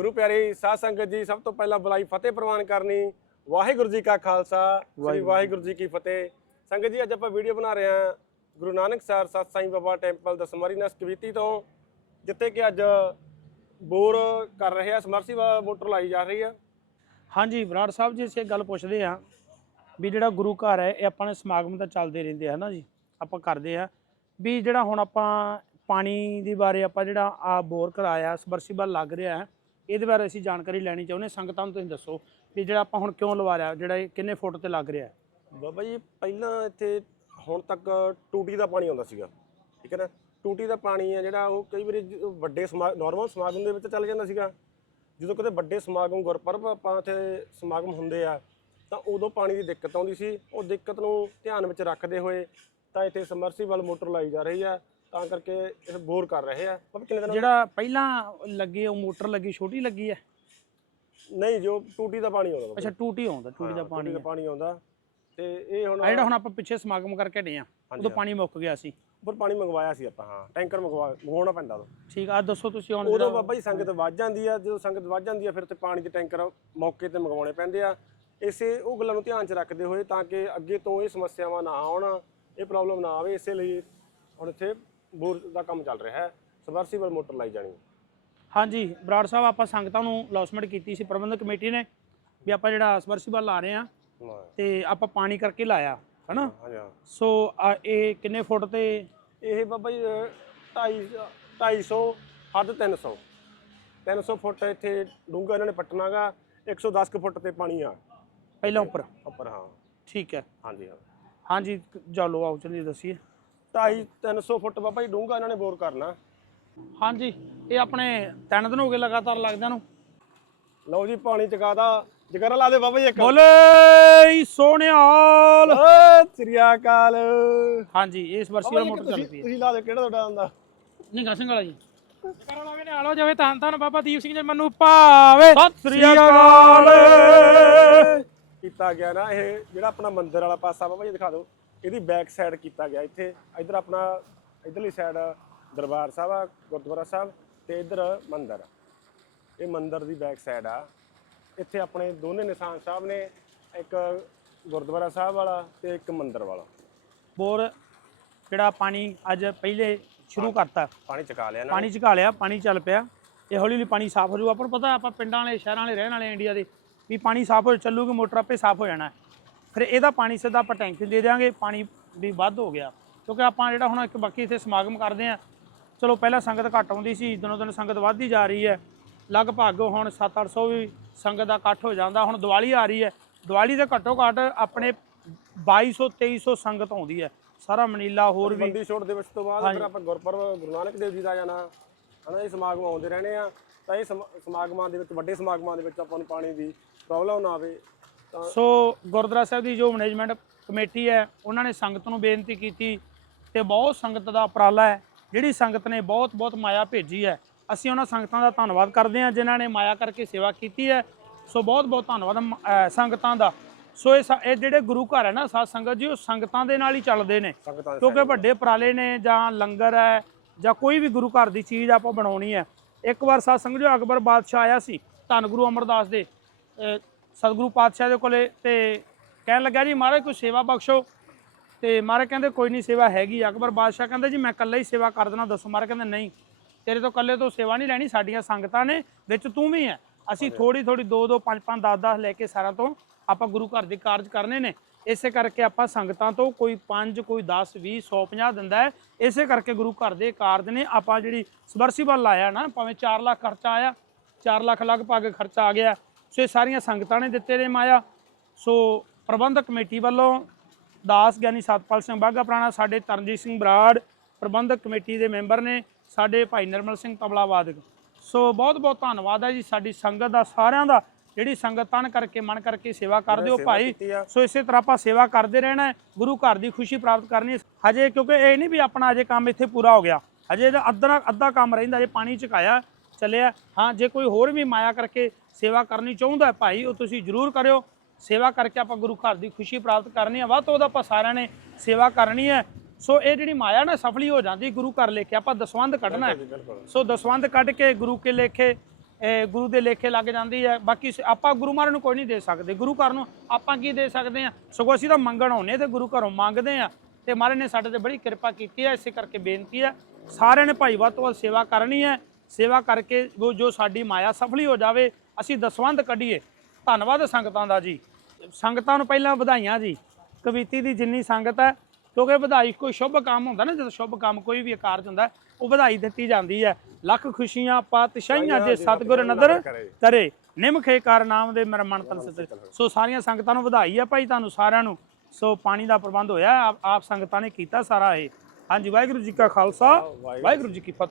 ਗੁਰੂ ਪਿਆਰੀ ਸਾਧ ਸੰਗਤ ਜੀ ਸਭ ਤੋਂ ਪਹਿਲਾਂ ਬੁਲਾਈ ਫਤਿਹ ਪ੍ਰਵਾਨ ਕਰਨੀ। ਵਾਹਿਗੁਰੂ ਜੀ ਕਾ ਖਾਲਸਾ ਸ੍ਰੀ ਵਾਹਿਗੁਰੂ ਜੀ ਕੀ ਫਤਿਹ। ਸੰਗਤ ਜੀ ਅੱਜ ਆਪਾਂ ਵੀਡੀਓ ਬਣਾ ਰਹੇ ਹਾਂ ਗੁਰੂ ਨਾਨਕ ਸਾਹਿਬ ਸਤ ਸਾਈਂ ਬਾਬਾ ਟੈਂਪਲ ਦਸਮਰੀ ਨਸ ਕਵੀਤੀ ਤੋਂ ਜਿੱਥੇ ਕਿ ਅੱਜ ਬੋਰ ਕਰ ਰਹੇ ਆ ਸਮਰਸੀਬਲ ਮੋਟਰ ਲਾਈ ਜਾ ਰਹੀ ਆ। ਹਾਂਜੀ ਬਰਾੜ ਸਾਹਿਬ ਜੀ ਅਸੀਂ ਗੱਲ ਪੁੱਛਦੇ ਆ ਵੀ ਜਿਹੜਾ ਗੁਰੂ ਘਰ ਹੈ ਇਹ ਆਪਾਂ ਨੇ ਸਮਾਗਮ ਤਾਂ ਚੱਲਦੇ ਰਹਿੰਦੇ ਆ ਹਨਾ ਜੀ? ਆਪਾਂ ਕਰਦੇ ਆ ਵੀ ਜਿਹੜਾ ਹੁਣ ਆਪਾਂ ਪਾਣੀ ਦੀ ਬਾਰੇ ਆਪਾਂ ਜਿਹੜਾ ਆ ਬੋਰ ਕਰਾਇਆ ਸਬਰਸੀਬਲ ਲੱਗ ਰਿਹਾ ਹੈ ਇਹਦੇ ਬਾਰੇ ਅਸੀਂ ਜਾਣਕਾਰੀ ਲੈਣੀ ਚਾਹੁੰਦੇ ਹਾਂ। ਸੰਗਤਾਂ ਨੂੰ ਤੁਸੀਂ ਦੱਸੋ ਵੀ ਜਿਹੜਾ ਆਪਾਂ ਹੁਣ ਕਿਉਂ ਲਵਾ ਰਿਹਾ, ਜਿਹੜਾ ਇਹ ਕਿੰਨੇ ਫੁੱਟ ਤੇ ਲੱਗ ਰਿਹਾ ਬਾਬਾ ਜੀ, ਪਹਿਲਾਂ ਇੱਥੇ ਹੁਣ ਤੱਕ ਟੂਟੀ ਦਾ ਪਾਣੀ ਆਉਂਦਾ ਸੀਗਾ, ਠੀਕ ਹੈ ਨਾ? ਟੂਟੀ ਦਾ ਪਾਣੀ ਆ ਜਿਹੜਾ ਉਹ ਕਈ ਵਾਰੀ ਜ- ਵੱਡੇ ਨਾਰਮਲ ਸਮਾਗਮ ਦੇ ਵਿੱਚ ਚੱਲ ਜਾਂਦਾ ਸੀਗਾ। ਜਦੋਂ ਕਿਤੇ ਵੱਡੇ ਸਮਾਗਮ, ਗੁਰਪੁਰਬ ਆਪਾਂ ਇੱਥੇ ਸਮਾਗਮ ਹੁੰਦੇ ਆ, ਤਾਂ ਉਦੋਂ ਪਾਣੀ ਦੀ ਦਿੱਕਤ ਆਉਂਦੀ ਸੀ। ਉਹ ਦਿੱਕਤ ਨੂੰ ਧਿਆਨ ਵਿੱਚ ਰੱਖਦੇ ਹੋਏ ਤਾਂ ਇੱਥੇ ਸਮਰਸੀਬਲ ਮੋਟਰ ਲਾਈ ਜਾ ਰਹੀ ਆ ਤਾਂ ਕਰਕੇ ਇਹ ਬੋਰ ਕਰ ਰਹੇ ਆ। ਬਾਬਾ ਕਿੰਨੇ ਦਿਨ ਜਿਹੜਾ ਪਹਿਲਾਂ ਲੱਗੀ ਉਹ ਮੋਟਰ ਲੱਗੀ ਛੋਟੀ ਲੱਗੀ ਹੈ? ਨਹੀਂ ਜੋ ਟੂਟੀ ਦਾ ਪਾਣੀ ਆਉਂਦਾ ਅੱਛਾ ਟੂਟੀ ਆਉਂਦਾ ਟੂਟੀ ਦਾ ਹਾਂ, ਪਾਣੀ ਦਾ ਹੈ। ਪਾਣੀ ਆਉਂਦਾ ਤੇ ਇਹ ਹੁਣ ਜਿਹੜਾ ਹੁਣ ਆਪਾਂ ਪਿੱਛੇ ਸਮਾਗਮ ਕਰਕੇ ਡੇ ਆ ਉਦੋਂ ਪਾਣੀ ਮੁੱਕ ਗਿਆ ਸੀ। ਉੱਪਰ ਪਾਣੀ ਮੰਗਵਾਇਆ ਸੀ ਆਪਾਂ ਹਾਂ। ਟੈਂਕਰ ਮੰਗਵਾ ਮੰਗਵਾਉਣਾ ਪੈਂਦਾ ਉਦੋਂ। ਠੀਕ ਆ ਦੱਸੋ ਤੁਸੀਂ ਹੁਣ ਉਦੋਂ ਬਾਬਾ ਜੀ ਸੰਗਤ ਵੱਧ ਜਾਂਦੀ ਆ ਜਦੋਂ ਸੰਗਤ ਵੱਧ ਜਾਂਦੀ ਆ ਫਿਰ ਤੇ ਪਾਣੀ ਦੇ ਟੈਂਕਰ ਮੌਕੇ ਤੇ ਮੰਗਵਾਉਣੇ ਪੈਂਦੇ ਆ। ਇਸੇ ਉਹ ਗੱਲਾਂ ਨੂੰ ਧਿਆਨ 'ਚ ਰੱਖਦੇ ਹੋਏ ਤਾਂ ਕਿ ਅੱਗੇ ਤੋਂ ਇਹ ਸਮੱਸਿਆਵਾਂ ਨਾ ਆਉਣ। ਇਹ ਪ੍ਰੋਬਲਮ ਨਾ ਆਵੇ ਇਸੇ ਲਈ ਹੁਣ ਇੱਥੇ ਬੋਰ ਦਾ ਕੰਮ ਚੱਲ ਰਿਹਾ ਹੈ। ਸਬਮਰਸੀਬਲ ਮੋਟਰ ਲਾਈ ਜਾਣੀ ਹੈ। ਹਾਂਜੀ ਬਰਾੜ ਸਾਹਿਬ ਆਪਾਂ ਸੰਗਤਾਂ ਨੂੰ ਅਲੌਸਮੈਂਟ ਕੀਤੀ ਸੀ ਪ੍ਰਬੰਧਕ ਕਮੇਟੀ ਨੇ ਵੀ ਆਪਾਂ ਜਿਹੜਾ ਸਬਰਸੀਬਲ ਲਾ ਰਹੇ ਆ ਹਾਂ। ਤੇ ਆਪਾਂ ਪਾਣੀ ਕਰਕੇ ਲਾਇਆ ਹਨਾ? ਹਾਂਜੀ ਹਾਂ ਸੋ ਆ ਇਹ ਕਿੰਨੇ ਫੁੱਟ ਤੇ? ਇਹ ਬਾਬਾ ਜੀ 2.5 250 ਹੱਦ 300 300 ਫੁੱਟ ਇੱਥੇ ਡੂੰਘਾ ਇਹਨਾਂ ਨੇ ਪੱਟਣਾਗਾ 110 ਕੁ ਫੁੱਟ ਤੇ ਪਾਣੀ ਆ। ਪਹਿਲਾਂ ਉੱਪਰ? ਉੱਪਰ ਹਾਂ। ਠੀਕ ਹੈ। ਹਾਂਜੀ ਹਾਂ। ਹਾਂਜੀ ਜਾਲੋ ਆਓ ਚਲਿਏ ਦੱਸੀਏ। 2.5 300 ਫੁੱਟ ਬਾਬਾ ਜੀ ਡੂੰਘਾ ਇਹਨਾਂ ਨੇ ਬੋਰ ਕਰਨਾ। ਹਾਂਜੀ ਇਹ ਆਪਣੇ ਤਿੰਨ ਦਿਨ ਹੋ ਗਏ ਲਗਾਤਾਰ ਲੱਗਦਿਆਂ ਨੂੰ। ਲਓ ਜੀ ਪਾਣੀ ਚਕਾਦਾ ਜਗਰਾ ਲਾ ਦੇ ਬਾਬਾ ਜੀ ਇੱਕ। ਬੋਲੇ ਸੋਹਣਿਆਲ। ਓ ਸ੍ਰੀ ਅਕਾਲ। ਹਾਂਜੀ ਇਹ ਸਬਰਸੀਬਲ ਮੋਟਰ ਚੱਲ ਪਈ ਹੈ ਤੁਸੀਂ ਲਾ ਦੇ ਕਿਹੜਾ ਤੁਹਾਡਾ ਆਂਦਾ ਨਿੰਗਾ ਸਿੰਘ ਵਾਲਾ ਜੀ। ਕਰੋ ਲਾਗੇ ਨੇ ਆਲੋ ਜਾਵੇ ਤਾਂ ਤਾਂ ਬਾਬਾ ਦੀਪ ਸਿੰਘ ਜੀ ਮੈਨੂੰ ਭਾਵੇ। ਸਤਿ ਸ੍ਰੀ ਅਕਾਲ। ਕੀਤਾ ਗਿਆ ਨਾ ਇਹ ਜਿਹੜਾ ਆਪਣਾ ਮੰਦਿਰ ਵਾਲਾ ਪਾਸਾ ਬਾਬਾ ਜੀ ਦਿਖਾ ਦਿਓ ਇਹਦੀ ਬੈਕ ਸਾਈਡ ਕੀਤਾ ਗਿਆ ਇੱਥੇ। ਇਧਰ ਆਪਣਾ ਇਧਰਲੀ ਸਾਈਡ ਦਰਬਾਰ ਸਾਹਿਬ ਆ ਗੁਰਦੁਆਰਾ ਸਾਹਿਬ ਤੇ ਇਧਰ ਮੰਦਿਰ। ਇਹ ਮੰਦਿਰ ਦੀ ਬੈਕ ਸਾਈਡ ਆ। ਇੱਥੇ ਆਪਣੇ ਦੋਨੇ ਨਿਸ਼ਾਨ ਸਾਹਿਬ ਨੇ ਇੱਕ ਗੁਰਦੁਆਰਾ ਸਾਹਿਬ ਵਾਲਾ ਤੇ ਇੱਕ ਮੰਦਿਰ ਵਾਲਾ। ਬੋਰ ਜਿਹੜਾ ਪਾਣੀ ਅੱਜ ਪਹਿਲੇ ਸ਼ੁਰੂ ਕਰਤਾ? ਪਾਣੀ ਚਕਾ ਲਿਆ ਨਾ ਪਾਣੀ ਝਕਾ ਲਿਆ ਪਾਣੀ ਚੱਲ ਪਿਆ। ਇਹ ਹੌਲੀ ਹੌਲੀ ਪਾਣੀ ਸਾਫ਼ ਹੋ ਜਾਊਗਾ। ਨੂੰ ਪਤਾ ਆਪਾਂ ਪਿੰਡਾਂ ਵਾਲੇ ਸ਼ਹਿਰਾਂ ਵਾਲੇ ਰਹਿਣ ਵਾਲੇ ਇੰਡੀਆ ਦੇ ਵੀ ਪਾਣੀ ਸਾਫ਼ ਹੋ ਚੱਲੂਗੀ ਮੋਟਰ ਆਪੇ ਸਾਫ਼ ਹੋ ਜਾਣਾ। ਫਿਰ ਇਹਦਾ ਪਾਣੀ ਸਿੱਧਾ ਆਪਾਂ ਟੈਂਕ 'ਚ ਦੇ ਦਿਆਂਗੇ ਪਾਣੀ ਵੀ ਵੱਧ ਹੋ ਗਿਆ। ਕਿਉਂਕਿ ਆਪਾਂ ਜਿਹੜਾ ਹੁਣ ਇੱਕ ਬਾਕੀ ਇੱਥੇ ਸਮਾਗਮ ਕਰਦੇ ਆ ਚਲੋ ਪਹਿਲਾਂ ਸੰਗਤ ਘੱਟ ਆਉਂਦੀ ਸੀ ਦਿਨੋਂ ਦਿਨ ਸੰਗਤ ਵੱਧਦੀ ਜਾ ਰਹੀ ਹੈ। ਲਗਭਗ ਹੁਣ 7-800 ਵੀ ਸੰਗਤ ਦਾ ਇਕੱਠ ਹੋ ਜਾਂਦਾ ਹੁਣ ਦੀਵਾਲੀ ਆ ਰਹੀ ਹੈ। ਦੀਵਾਲੀ ਦੇ ਘੱਟੋ ਘੱਟ ਆਪਣੇ 2200-2300 ਸੰਗਤ ਆਉਂਦੀ ਹੈ। ਸਾਰਾ ਮਨੀਲਾ ਹੋਰ ਵੀ ਬੰਦੀ ਛੋੜ ਦਿਵਸ ਤੋਂ ਬਾਅਦ ਫਿਰ ਆਪਾਂ ਗੁਰਪੁਰਬ ਗੁਰੂ ਨਾਨਕ ਦੇਵ ਜੀ ਦਾ ਜਾਣਾ। ਹਨਾ ਇਹ ਸਮਾਗਮ ਆਉਂਦੇ ਰਹਿਣੇ ਆ। ਤਾਂ ਇਹ ਸਮ- ਸਮਾਗਮਾਂ ਦੇ ਵਿੱਚ ਵੱਡੇ ਸਮਾਗਮਾਂ ਦੇ ਵਿੱਚ ਆਪਾਂ ਨੂੰ ਪਾਣੀ ਦੀ ਪ੍ਰੋਬਲਮ ਨਾ ਆਵੇ ਤਾਂ ਸੋ ਗੁਰਦੁਆਰਾ ਸਾਹਿਬ ਦੀ ਜੋ ਮੈਨੇਜਮੈਂਟ ਕਮੇਟੀ ਹੈ ਉਹਨਾਂ ਨੇ ਸੰਗਤ ਨੂੰ ਬੇਨਤੀ ਕੀਤੀ ਤੇ ਬਹੁਤ ਸੰਗਤ ਦਾ ਉਪਰਾਲਾ ਹੈ। ਜਿਹੜੀ ਸੰਗਤ ਨੇ ਬਹੁਤ ਬਹੁਤ ਮਾਇਆ ਭੇਜੀ ਹੈ ਅਸੀਂ ਉਹਨਾਂ ਸੰਗਤਾਂ ਦਾ ਧੰਨਵਾਦ ਕਰਦੇ ਹਾਂ ਜਿਨ੍ਹਾਂ ਨੇ ਮਾਇਆ ਕਰਕੇ ਸੇਵਾ ਕੀਤੀ ਹੈ। ਸੋ ਬਹੁਤ ਬਹੁਤ ਧੰਨਵਾਦ ਸੰਗਤਾਂ ਦਾ। ਸੋ ਇਹ ਇਹ ਜਿਹੜੇ ਗੁਰੂ ਘਰ ਹੈ ਨਾ ਸਾਧ ਸੰਗਤ ਜੀ ਉਹ ਸੰਗਤਾਂ ਦੇ ਨਾਲ ਹੀ ਚੱਲਦੇ ਨੇ। ਕਿਉਂਕਿ ਵੱਡੇ ਉਪਰਾਲੇ ਨੇ ਜਾਂ ਲੰਗਰ ਹੈ ਜਾਂ ਕੋਈ ਵੀ ਗੁਰੂ ਘਰ ਦੀ ਚੀਜ਼ ਆਪਾਂ ਬਣਾਉਣੀ ਹੈ। ਇੱਕ ਵਾਰ ਸਾਧ ਸੰਗਤ ਜੀ ਅਕਬਰ ਬਾਦਸ਼ਾਹ ਆਇਆ ਸੀ ਧੰਨ ਗੁਰੂ ਅਮਰਦਾਸ ਦੇ। ਸਤਿਗੁਰੂ ਪਾਤਸ਼ਾਹ ਦੇ ਕੋਲੇ ਤੇ ਕਹਿਣ ਲੱਗਾ ਜੀ ਮਹਾਰਾਜ ਕੋਈ ਸੇਵਾ ਬਖਸ਼ੋ। ਤੇ ਮਹਾਰਾਜ ਕਹਿੰਦੇ ਕੋਈ ਨਹੀਂ ਸੇਵਾ ਹੈਗੀ ਅਕਬਰ ਬਾਦਸ਼ਾਹ ਕਹਿੰਦਾ ਜੀ ਮੈਂ ਇਕੱਲਾ ਹੀ ਸੇਵਾ ਕਰ ਦੇਣਾ ਦੱਸੋ ਮਹਾਰਾਜ ਕਹਿੰਦੇ ਨਹੀਂ ਤੇਰੇ ਤੋਂ ਇਕੱਲੇ ਤੋਂ ਸੇਵਾ ਨਹੀਂ ਲੈਣੀ ਸਾਡੀਆਂ ਸੰਗਤਾਂ ਨੇ ਵਿੱਚ ਤੂੰ ਵੀ ਹੈ ਅਸੀਂ ਥੋੜੀ ਥੋੜੀ 2 2 5 5 10 10 ਲੈ ਕੇ ਸਾਰਿਆਂ ਤੋਂ ਆਪਾਂ ਗੁਰੂ ਘਰ ਦੇ ਕਾਰਜ ਕਰਨੇ ਨੇ। ਇਸੇ ਕਰਕੇ ਆਪਾਂ ਸੰਗਤਾਂ ਤੋਂ ਕੋਈ 5 ਕੋਈ 10 20 100 50 ਦਿੰਦਾ ਹੈ। ਇਸੇ ਕਰਕੇ ਗੁਰੂ ਘਰ ਦੇ ਕਾਰਜ ਨੇ। ਆਪਾਂ ਜਿਹੜੀ ਸਬਰਸੀਬਲ ਲਾਇਆ ਨਾ ਭਾਵੇਂ 4 ਲੱਖ ਖਰਚਾ ਆਇਆ 4 ਲੱਖ ਲਗਭਗ ਖਰਚਾ ਆ ਗਿਆ। ਸੋ ਇਹ ਸਾਰੀਆਂ ਸੰਗਤਾਂ ਨੇ ਦਿੱਤੇ ਨੇ ਮਾਇਆ। ਸੋ ਪ੍ਰਬੰਧਕ ਕਮੇਟੀ ਵੱਲੋਂ ਦਾਸ ਗਿਆਨੀ ਸਤਪਾਲ ਸਿੰਘ ਬਾਗਾ ਪ੍ਰਾਣਾ ਸਾਡੇ ਤਰਨਜੀਤ ਸਿੰਘ ਬਰਾੜ ਪ੍ਰਬੰਧਕ ਕਮੇਟੀ ਦੇ ਮੈਂਬਰ ਨੇ ਸਾਡੇ ਭਾਈ ਨਿਰਮਲ ਸਿੰਘ ਤਬਲਾ ਵਾਦਕ। ਸੋ ਬਹੁਤ ਬਹੁਤ ਧੰਨਵਾਦ ਹੈ ਜੀ ਸਾਡੀ ਸੰਗਤ ਦਾ ਸਾਰਿਆਂ ਦਾ ਜਿਹੜੀ ਸੰਗਤ ਤਨ ਕਰਕੇ ਮਨ ਕਰਕੇ ਸੇਵਾ ਕਰਦੇ ਹੋ ਭਾਈ। ਸੋ ਇਸੇ ਤਰ੍ਹਾਂ ਆਪਾਂ ਸੇਵਾ ਕਰਦੇ ਰਹਿਣਾ ਹੈ ਗੁਰੂ ਘਰ ਦੀ ਖੁਸ਼ੀ ਪ੍ਰਾਪਤ ਕਰਨੀ ਹਜੇ ਕਿਉਂਕਿ ਇਹ ਨਹੀਂ ਵੀ ਆਪਣਾ ਅਜੇ ਕੰਮ ਇੱਥੇ ਪੂਰਾ ਹੋ ਗਿਆ। ਹਜੇ ਇਹਦਾ ਅੱਧਾ ਅੱਧਾ ਕੰਮ ਰਹਿੰਦਾ ਜੇ ਪਾਣੀ ਚਕਾਇਆ। ਚੱਲਿਆ। ਹਾਂ ਜੇ ਕੋਈ ਹੋਰ ਵੀ ਮਾਇਆ ਕਰਕੇ ਸੇਵਾ ਕਰਨੀ ਚਾਹੁੰਦਾ ਭਾਈ ਉਹ ਤੁਸੀਂ ਜਰੂਰ ਕਰਿਓ। ਸੇਵਾ ਕਰਕੇ ਆਪਾਂ ਗੁਰੂ ਘਰ ਦੀ ਖੁਸ਼ੀ ਪ੍ਰਾਪਤ ਕਰਨੀ ਹੈ। ਵੱਧ ਤੋਂ ਵੱਧ ਆਪਾਂ ਸਾਰਿਆਂ ਨੇ ਸੇਵਾ ਕਰਨੀ ਹੈ। ਸੋ ਇਹ ਜਿਹੜੀ ਮਾਇਆ ਨਾ ਸਫਲੀ ਹੋ ਜਾਂਦੀ ਗੁਰੂ ਘਰ ਲੈ ਕੇ ਆਪਾਂ ਦਸਵੰਧ ਕੱਢਣਾ ਹੈ। ਸੋ ਦਸਵੰਧ ਕੱਢ ਕੇ ਗੁਰੂ ਕੇ ਲੇਖੇ ਗੁਰੂ ਦੇ ਲੇਖੇ ਲੱਗ ਜਾਂਦੀ ਹੈ। ਬਾਕੀ ਆਪਾਂ ਗੁਰੂ ਮਹਾਰਾਜ ਨੂੰ ਕੋਈ ਨਹੀਂ ਦੇ ਸਕਦੇ। ਗੁਰੂ ਘਰ ਨੂੰ ਆਪਾਂ ਕੀ ਦੇ ਸਕਦੇ ਆ ਸਗੋਂ ਅਸੀਂ ਤਾਂ ਮੰਗਣ ਆਉਂਦੇ ਤੇ ਗੁਰੂ ਘਰੋਂ ਮੰਗਦੇ ਆ ਤੇ ਮਹਾਰਾਜ ਨੇ ਸਾਡੇ ਤੇ ਬੜੀ ਕਿਰਪਾ ਕੀਤੀ ਹੈ। ਇਸੇ ਕਰਕੇ ਬੇਨਤੀ ਹੈ। ਸਾਰਿਆਂ ਨੇ ਭਾਈ ਵੱਧ ਤੋਂ ਵੱਧ ਸੇਵਾ ਕਰਨੀ ਹੈ। ਸੇਵਾ ਕਰਕੇ ਜੋ ਜੋ ਸਾਡੀ ਮਾਇਆ ਸਫਲੀ ਹੋ ਜਾਵੇ ਅਸੀਂ ਦਸਵੰਧ ਕੱਢੀਏ। ਧੰਨਵਾਦ ਸੰਗਤਾਂ ਦਾ ਜੀ। ਸੰਗਤਾਂ ਨੂੰ ਪਹਿਲਾਂ ਵਧਾਈਆਂ ਜੀ। ਕਵਿਤੀ ਦੀ ਜਿੰਨੀ ਸੰਗਤ ਹੈ ਕਿਉਂਕਿ ਵਧਾਈ ਕੋਈ ਸ਼ੁਭ ਕੰਮ ਹੁੰਦਾ ਨਾ ਜਦੋਂ ਸ਼ੁਭ ਕੰਮ ਕੋਈ ਵੀ ਕਾਰਜ ਹੁੰਦਾ ਉਹ ਵਧਾਈ ਦਿੱਤੀ ਜਾਂਦੀ ਹੈ। ਲੱਖ ਖੁਸ਼ੀਆਂ ਪਾਤਸ਼ਾਹੀਆਂ ਜੇ ਸਤਿਗੁਰ ਨਦਰ ਕਰੇ। ਨਿਮਖੇ ਕਰ ਨਾਮ ਦੇ ਮੇਰਾ ਮਨ ਤਨ ਸਿਤ ਸੋ ਸਾਰੀਆਂ ਸੰਗਤਾਂ ਨੂੰ ਵਧਾਈ ਹੈ ਭਾਈ ਤੁਹਾਨੂੰ ਸਾਰਿਆਂ ਨੂੰ। ਸੋ ਪਾਣੀ ਦਾ ਪ੍ਰਬੰਧ ਹੋਇਆ ਆਪ- ਆਪ ਸੰਗਤਾਂ ਨੇ ਕੀਤਾ ਸਾਰਾ ਇਹ। ਹਾਂਜੀ ਵਾਹਿਗੁਰੂ ਜੀ ਕਾ ਖਾਲਸਾ ਵਾਹਿਗੁਰੂ ਜੀ ਕੀ ਫਤਿਹ।